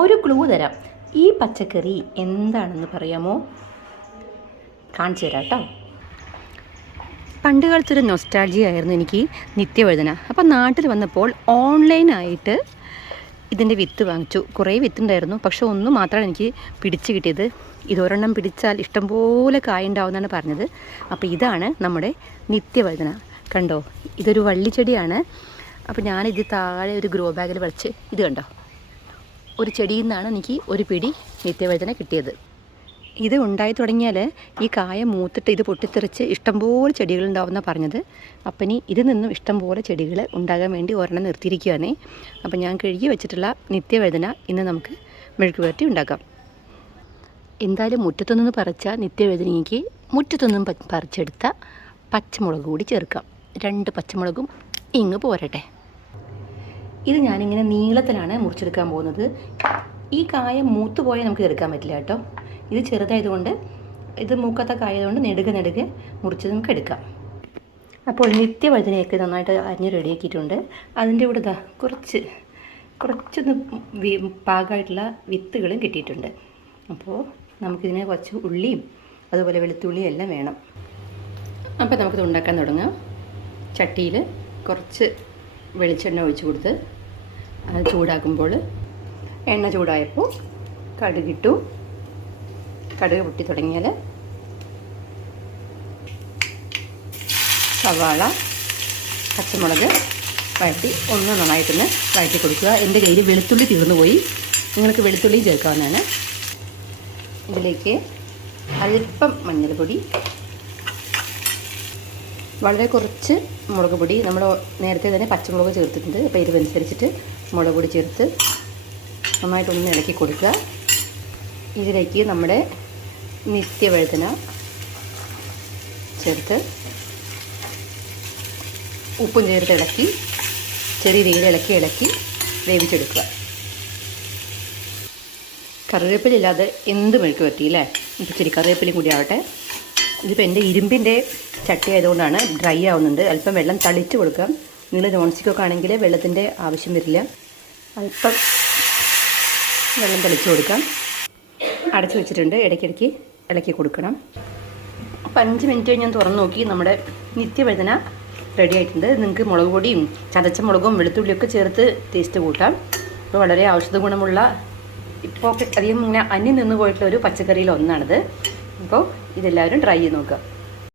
ഒരു ക്ലൂ തരാം. ഈ പച്ചക്കറി എന്താണെന്ന് പറയാമോ? കാണിച്ചു തരാം കേട്ടോ. പണ്ട് കാലത്തൊരു നൊസ്റ്റാൾജിയ ആയിരുന്നു എനിക്ക് നിത്യവഴുതന. അപ്പം നാട്ടിൽ വന്നപ്പോൾ ഓൺലൈനായിട്ട് ഇതിൻ്റെ വിത്ത് വാങ്ങിച്ചു. കുറേ വിത്തുണ്ടായിരുന്നു, പക്ഷെ ഒന്നും മാത്രമാണ് എനിക്ക് പിടിച്ച് കിട്ടിയത്. ഇതൊരെണ്ണം പിടിച്ചാൽ ഇഷ്ടംപോലെ കായുണ്ടാവുമെന്നാണ് പറഞ്ഞത്. അപ്പോൾ ഇതാണ് നമ്മുടെ നിത്യവഴുതന. കണ്ടോ, ഇതൊരു വള്ളിച്ചെടിയാണ്. അപ്പോൾ ഞാനിത് താഴെ ഒരു ഗ്രോ ബാഗിൽ വെച്ച്, ഇത് കണ്ടോ, ഒരു ചെടിയിൽ നിന്നാണ് എനിക്ക് ഒരു പിടി നിത്യവഴുതന കിട്ടിയത്. ഇത് ഉണ്ടായി തുടങ്ങിയാൽ ഈ കായ മൂത്തിട്ട് ഇത് പൊട്ടിത്തെറിച്ച് ഇഷ്ടംപോലെ ചെടികളുണ്ടാവുമെന്നാണ് പറഞ്ഞത്. അപ്പം ഇനി ഇതിൽ നിന്നും ഇഷ്ടംപോലെ ചെടികൾ ഉണ്ടാകാൻ വേണ്ടി ഒരെണ്ണം നിർത്തിയിരിക്കുകയാണേ. അപ്പം ഞാൻ കഴുകി വെച്ചിട്ടുള്ള നിത്യവഴുതന ഇന്ന് നമുക്ക് മെഴുക്ക് പുരട്ടി ഉണ്ടാക്കാം. എന്തായാലും മുറ്റത്തുനിന്ന് പറിച്ച നിത്യവഴുതനയ്ക്ക് മുറ്റത്തുനിന്നും പറിച്ചെടുത്ത പച്ചമുളക് കൂടി ചേർക്കാം. 2 പച്ചമുളകും ഇങ്ങ് പോരട്ടെ. ഇത് ഞാനിങ്ങനെ നീളത്തിലാണ് മുറിച്ചെടുക്കാൻ പോകുന്നത്. ഈ കായ മൂത്ത് പോയാൽ നമുക്ക് എടുക്കാൻ പറ്റില്ല കേട്ടോ. ഇത് ചെറുതായതുകൊണ്ട്, ഇത് മൂക്കാത്ത കായതുകൊണ്ട് നെടുകെ മുറിച്ച് നമുക്ക് എടുക്കാം. അപ്പോൾ നിത്യവഴുതനയൊക്കെ നന്നായിട്ട് അരിഞ്ഞ് റെഡിയാക്കിയിട്ടുണ്ട്. അതിൻ്റെ കൂടെ കുറച്ചൊന്ന് പാകമായിട്ടുള്ള വിത്തുകളും കിട്ടിയിട്ടുണ്ട്. അപ്പോൾ നമുക്കിതിനെ കുറച്ച് ഉള്ളിയും അതുപോലെ വെളുത്തുള്ളിയും എല്ലാം വേണം. അപ്പോൾ നമുക്കിത് ഉണ്ടാക്കാൻ തുടങ്ങാം. ചട്ടിയിൽ കുറച്ച് വെളിച്ചെണ്ണ ഒഴിച്ച് കൊടുത്ത് അത് ചൂടാക്കുമ്പോൾ, എണ്ണ ചൂടായപ്പോൾ കടുകിട്ടു. കടുക് പൊട്ടി തുടങ്ങിയാൽ സവാള, പച്ചമുളക് വഴറ്റി ഒന്ന് നന്നായിട്ടൊന്ന് വഴറ്റി കൊടുക്കുക. എൻ്റെ കയ്യിൽ വെളുത്തുള്ളി തീർന്നു പോയി, നിങ്ങൾക്ക് വെളുത്തുള്ളി ചേർക്കാവുന്നതാണ്. ഇതിലേക്ക് അല്പം മഞ്ഞൾപ്പൊടി, വളരെ കുറച്ച് മുളക് പൊടി. നമ്മൾ നേരത്തെ തന്നെ പച്ചമുളക് ചേർത്തിട്ടുണ്ട്. അപ്പോൾ എരിവനുസരിച്ചിട്ട് മുളക് പൊടി ചേർത്ത് നന്നായിട്ടൊന്ന് ഇളക്കി കൊടുക്കുക. ഇതിലേക്ക് നമ്മുടെ നിത്യവഴുതന ചേർത്ത് ഉപ്പും ചേർത്ത് ഇളക്കി ചെറിയ രീതിയിൽ ഇളക്കി വേവിച്ചെടുക്കുക. കറിവേപ്പിലില്ലാതെ എന്ത് മെഴുക്ക് പറ്റിയില്ലേ? ഇപ്പോൾ ഇച്ചിരി കറിവേപ്പിലയും കൂടി ആവട്ടെ. ഇതിപ്പോൾ എൻ്റെ ഇരുമ്പിൻ്റെ ചട്ടി ആയതുകൊണ്ടാണ് ഡ്രൈ ആവുന്നുണ്ട്. അല്പം വെള്ളം തളിച്ച് കൊടുക്കാം. നിങ്ങൾ നോൺ സ്റ്റിക്കൊക്കെ ആണെങ്കിൽ വെള്ളത്തിൻ്റെ ആവശ്യം വരില്ല. അല്പം വെള്ളം തളിച്ച് കൊടുക്കാം. അടച്ച് വെച്ചിട്ടുണ്ട്. ഇടയ്ക്കിടയ്ക്ക് ഇളക്കി കൊടുക്കണം. അപ്പോൾ 5 മിനിറ്റ് കഴിഞ്ഞ് ഞാൻ തുറന്ന് നോക്കി. നമ്മുടെ നിത്യവഴുതന റെഡി ആയിട്ടുണ്ട്. നിങ്ങൾക്ക് മുളക് പൊടിയും ചതച്ച മുളകും വെളുത്തുള്ളിയൊക്കെ ചേർത്ത് ടേസ്റ്റ് കൂട്ടാം. ഇപ്പോൾ വളരെ ഔഷധ ഗുണമുള്ള, ഇപ്പോൾ അധികം ഇങ്ങനെ അന്യം നിന്ന് പോയിട്ടുള്ള ഒരു പച്ചക്കറിയിൽ ഒന്നാണിത്. അപ്പോൾ ഇതെല്ലാവരും ട്രൈ ചെയ്ത് നോക്കുക.